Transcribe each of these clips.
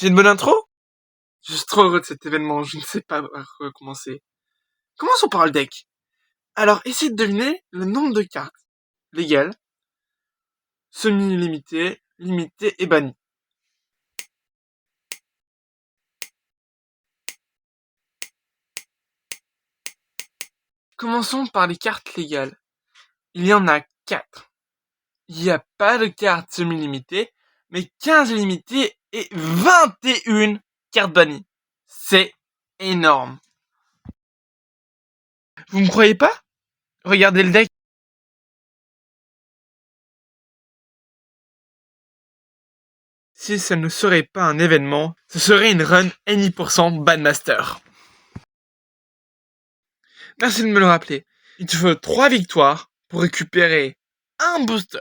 C'est une bonne intro? Je suis trop heureux de cet événement, je ne sais pas par quoi commencer. Commençons par le deck. Alors, essayez de deviner le nombre de cartes légales, semi-limitées, limitées et bannies. Commençons par les cartes légales. Il y en a 4. Il n'y a pas de cartes semi-limitées, mais 15 limitées et 21 cartes bannies. C'est énorme. Vous me croyez pas? Regardez le deck. Si ça ne serait pas un événement, ce serait une run any% Bandmaster. Merci de me le rappeler. Il te faut 3 victoires pour récupérer un booster.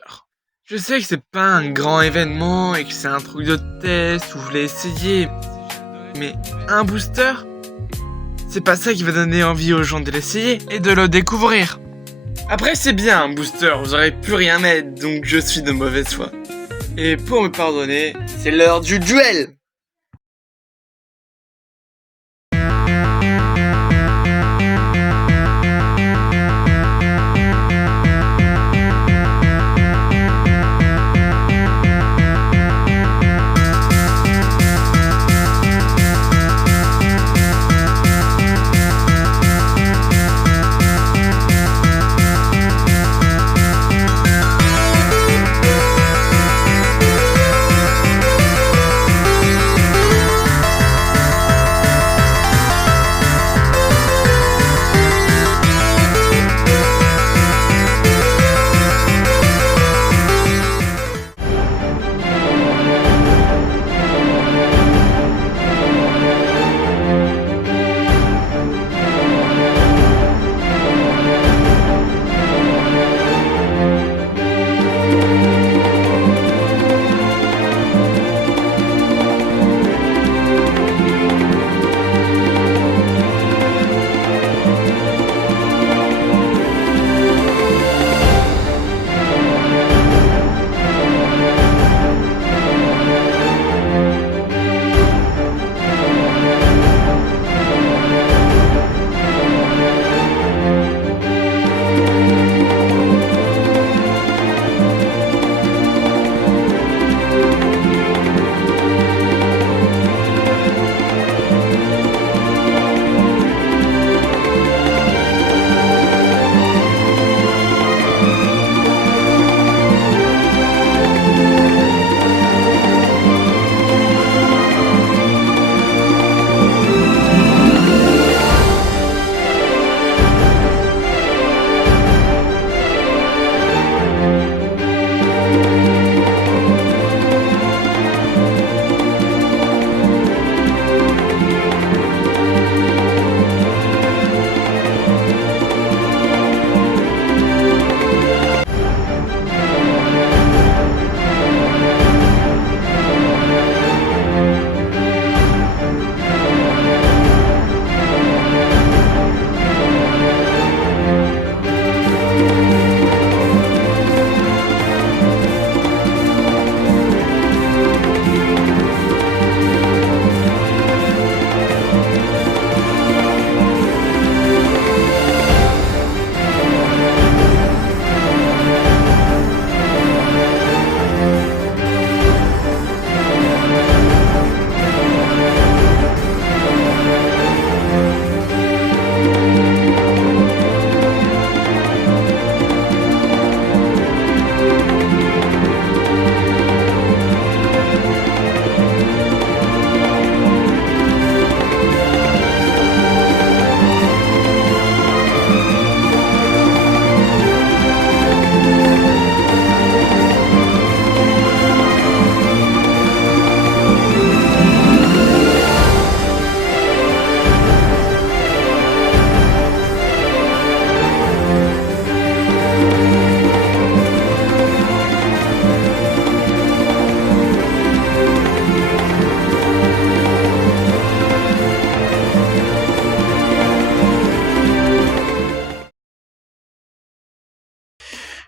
Je sais que c'est pas un grand événement et que c'est un truc de test où je l'ai essayé, mais un booster, c'est pas ça qui va donner envie aux gens de l'essayer et de le découvrir. Après c'est bien un booster, vous aurez pu rien mettre, donc je suis de mauvaise foi. Et pour me pardonner, c'est l'heure du duel.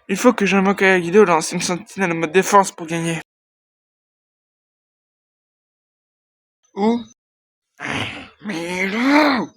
Il faut que j'invoque Guido lancer une sentinelle en mode défense pour gagner. Où? Milou!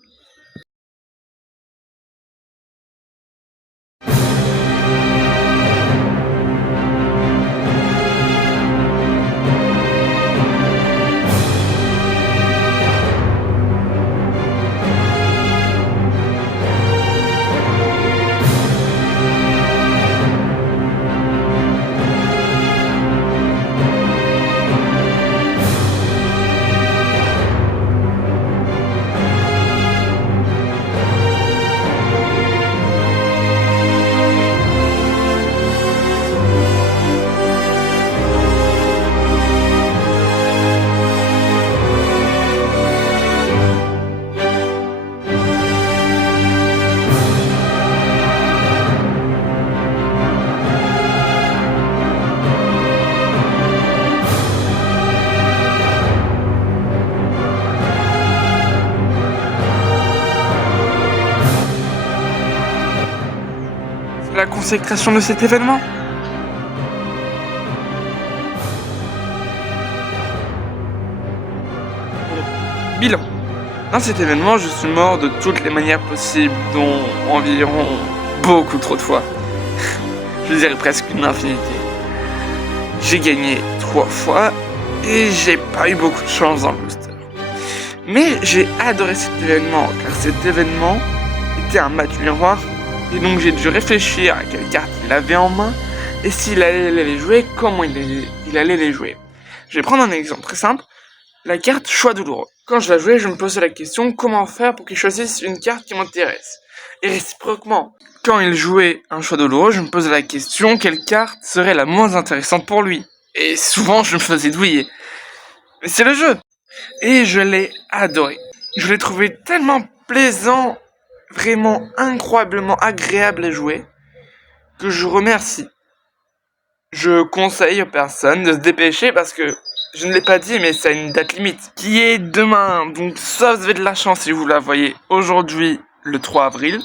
La consécration de cet événement. Bilan. Dans cet événement, je suis mort de toutes les manières possibles, dont environ beaucoup trop de fois. Je dirais presque une infinité. J'ai gagné 3 fois et j'ai pas eu beaucoup de chance dans le booster. Mais j'ai adoré cet événement, car cet événement était un match miroir. Et donc j'ai dû réfléchir à quelle carte il avait en main et s'il allait les jouer, comment il allait les jouer. Je vais prendre un exemple très simple. La carte choix douloureux. Quand je la jouais, je me posais la question comment faire pour qu'il choisisse une carte qui m'intéresse. Et réciproquement, quand il jouait un choix douloureux, je me posais la question quelle carte serait la moins intéressante pour lui. Et souvent je me faisais douiller. Mais c'est le jeu. Et je l'ai adoré. Je l'ai trouvé tellement plaisant, vraiment incroyablement agréable à jouer, que je remercie. Je conseille aux personnes de se dépêcher parce que, je ne l'ai pas dit, mais ça a une date limite, qui est demain. Donc soit vous avez de la chance si vous la voyez aujourd'hui, le 3 avril,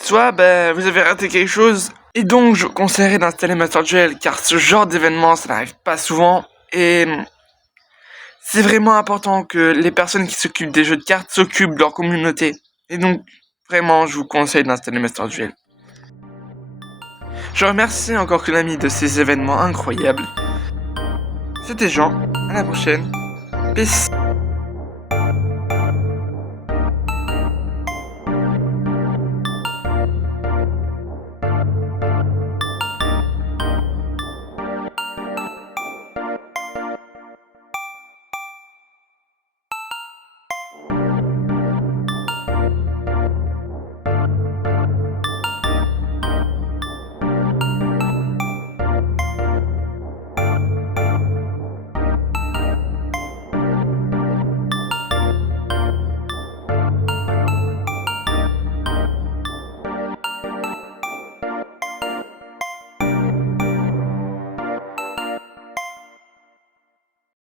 soit vous avez raté quelque chose. Et donc je vous conseillerais d'installer Master Duel, car ce genre d'événement, ça n'arrive pas souvent. Et c'est vraiment important que les personnes qui s'occupent des jeux de cartes s'occupent de leur communauté. Et donc, vraiment, je vous conseille d'installer Master Duel. Je remercie encore Konami de ces événements incroyables. C'était Jean, à la prochaine. Peace.